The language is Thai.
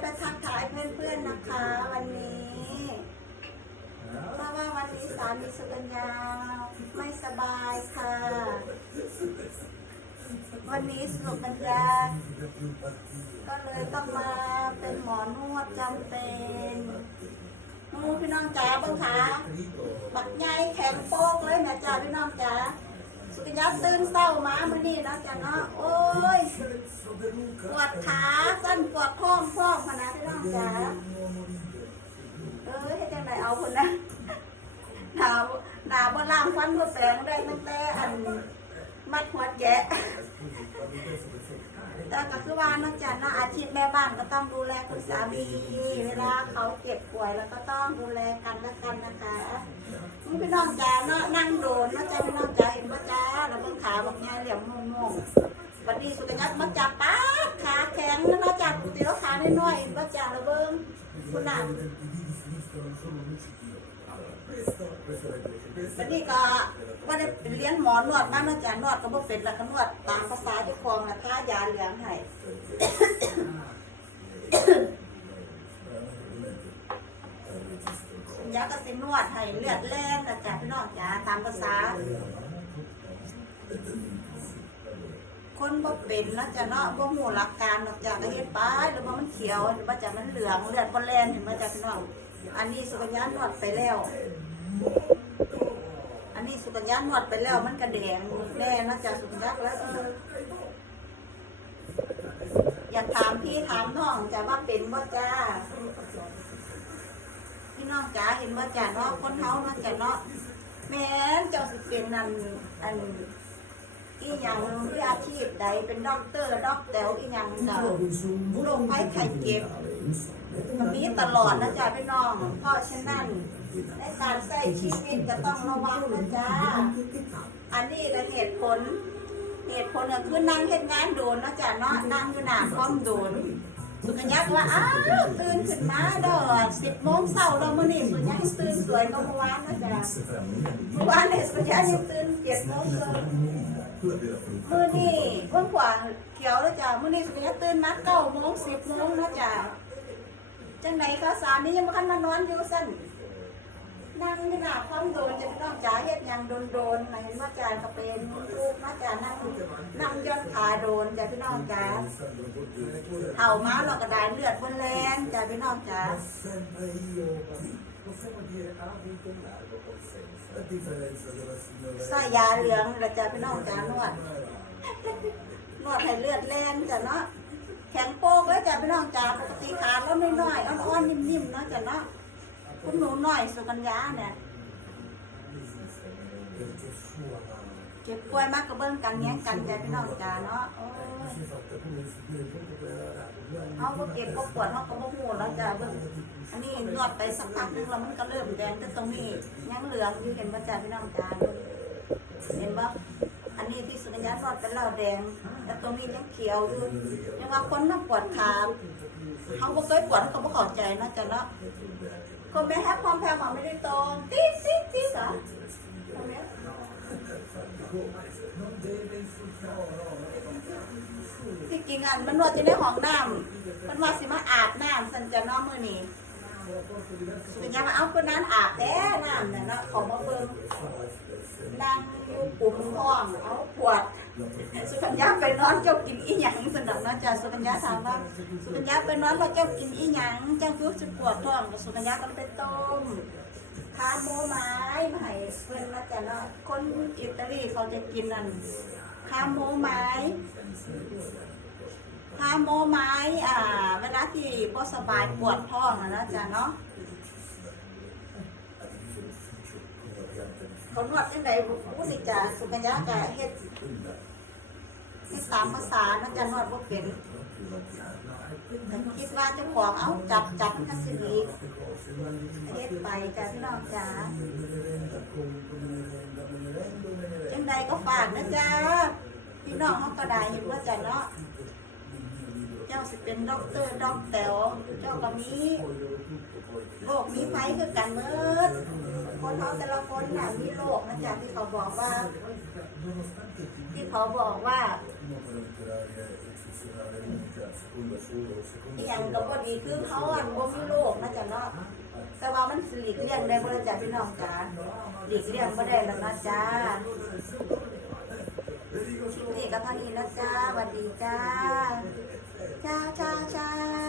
ไปทักทายเพื่อนๆนะคะ วันนี้เพราะว่าวันนี้สามีสุกัญญาไม่สบายค่ะ วันนี้สุกัญญาก็เลยต้องมาเป็นหมอนวดจำเป็นนูพี่น้องจ๋าบ้างคะบักใหญ่แข็งโป๊กเลยนะจ๊ะพี่น้องจ๋า กัญญาตื่นเศร้ามาเมื่อนี้เนาะจ๊ะเนาะโอ้ยปวดขาสั้นปวดท้องท้องพะนะพี่น้องจ๋าเออให้จังไหนเอาคนนะหนาวหนาวบนล่างฟันบนแปลงได้ตั้งแต่อันมัดหัวแกะแต่ก็คือว่านอกจากนะอาชีพแม่บ้านก็ต้องดูแลคุณสามี เวลาเขาเก็บป่วยแล้วก็ต้องดูแลกันและกันนะคะนี่พี่น้องจ๋าเนาะนั่งโดนเนาะจ๊ะ บิ่งขาบอกไงเหลี่ยมงงๆวันนี้สุกัญญามาจับป้าขาแข็งแล้วมาจับเตี๋ยวขาน้อยๆมาจับระเบิงคุณน่ะวันนี้ก็ว่าได้ไปเลี้ยงหมอนวดมาเนาะจ๊ะนวดก็บ่เป็นแล้วก็นวดตามภาษาเจ้าของนะท่ายาเหลืองให้ยาก็สินวดให้เลือดแล่นนะจ๊ะพี่น้องจ๋าตามภาษา คนบ่เป็นแล้วจะเนาะบ่ฮู้หลักการดอกจากก็เฮ็ดไปหรือว่ามันเขียวหรือว่าจะมันเหลืองเลือดบ่แล่นเห็นบ่จ้ะพี่น้องอันนี้สุกัญญานวดไปแล้ว อันนี้สุกัญญานวดไปแล้วมันก็แดงแน่นาะจ้ะสุกัญญาแล้วอยากถามพี่ถามน้องจ้ะว่าเป็นบ่จ้าพี่น้องจ๋าเห็นบ่จ้ะเนาะคนเฮาเนาะจ้ะเนาะแม่นเจ้าสิเป็นนั่นอัน อีหยังวิอาชีพใดเป็นด็อกเตอร์ด็อกแต๋วอีหยังเนาะโรคภัยไข้เจ็บมันมีตลอดนะจ๊ะพี่น้องเพราะฉะนั้นในการใช้ชีวิตก็ต้องระวังนะจ๊ะอันนี้ก็เหตุผล เหตุผลก็คือนั่งเฮ็ดงานโดนนะจ๊ะเนาะนั่งอยู่หน้าคอมโดนสุกัญญาก็ว่าอ้าวตื่นขึ้นมาเด้อสิบโมงเช้าแล้วมื้อนี้สุกัญญาตื่นสวยกว่าเมื่อวานนะจ๊ะเมื่อวานเนี่ยสุกัญญาตื่นเจ็ดโมงเลย มือนี่เพิ่งขวาเขียวแล้วจ้ะมือนี่สุริยะตื่นมาเก้าโมงสิบโมงนะจ้ะจังไหนก็สามนี้ยังม่คันมานอนอยู่สั้นนั่งที่หน้าความโดนจะพี่น้องจ๋าเฮ็ดยังโดนโดนๆมาเห็นว่าจานก็เป็นลูกนะจ้ะนั่งนั่งย้อนขาโดนจ้ะพี่น้องจ๋าเห่าม้าเรากกระดายเลือดบนแลนจ้ะพี่น้องจ๋า possiamo dire ha avuto un largo consenso, a differenza della signora ใส่ยาเหลืองล้วจ้ะพี่น้องจ๋านวด นวดให้เลือดแล่นจ้ะเนาะ แข็งโป๊กแล้วจ้ะพี่น้องจ๋าปกติขาเราน้อยๆอ่อนๆนิ่มๆเนาะจ้ะเนาะคุณหนูน่อยสุกัญญาเนี่ย perché sua mamma เจ็บป่วยมากก็เบิ่งกันแย่งกันจ้ะพี่น้องจ๋าเนาะโอ้ย si è fatta pure istituire proprio per la radio, เขาก็เก็บก็ปวดเขาก็บ่ฮู้แล้วจ้ะเบิ่งอันนี้นวดไปสักพักนึงแล้วมันก็เริ่มแดงแต่ตรงนี้ยังเหลืองอยู่เห็นบ่จ้ะพี่น้องจ๋าเห็นบ่อันนี้ที่สุกัญญานวดไปแล้วแดงแต่ตรงนี้ยังเขียวอยู่ยังว่าคนน่ะปวดขาเขาบ่เคยปวดเขาก็บ่เข้าใจนะจ้ะเนาะ Come have compare mamma di ton. Sì, sì, sì, sa. Come? non deve insultare, no, no, ที่ มันนวดอยู่ในห้องน้ำมันว่าสิมาอาบน้ำสันจะน้อมือนี่สุกัญญามาเอาคนนั้นอาบแต่น้ำเนี่ยเนาะของมาเบิ่งนั่งอยู่ปุ่มท้องเอาปวด สุกัญญาไปนอนเจ้ากินอีหยังสนอกเนาะจ้ะสุกัญญาถามว่าสุกัญญาไปนอนแล้วเจ้ากินอีหยังเจ้าคือสิปวดท้องสุกัญญาก็ไปต้มทานโมไม้มาให้เพื่อนมาแต่ละคนอิตาลีเขาจะกินนั่นคาโมไม้ คาโมไม้อ่า เวลาที่บ่สบายปวดท้องนะจ๊ะเนาะเขานวดยังไงผู้สิจ้ะสุกัญญากะเฮ็ดเฮ็ดตามภาษานะจ๊ะนวดบ่เป็นคิดว่าเจ้าของเอาจับจับคัสดีเฮ็ดไปจ้ะพี่น้องจ๋าจังใดก็ฝากนะจ๊ะพี่น้องเขาก็ได้อยู่ว่าจะเนาะ เจ้าสิเป็นด็อกเตอร์ด็อกแต๋วเจ้าก็มีโรคมีไฟคือกันเมิดคนเขาแต่ละคนน่ะมีโรคนะจ๊ะที่เขาบอกว่า ที่เขาบอกว่าอี seconda หยังก็บ่ดีคือเขาอะบ่มีโรคนะจ๊ะเนาะแต่ว่ามันสิหลีกเลี่ยงได้บ่ล่ะจ๊ะพี่น้องจ๋าหลีกเลี่ยงบ่ได้แล้วนะจ๊ะนี่ก็เท่านี้นะจ๊ะสวัสดีจ้า 呀，吵吵。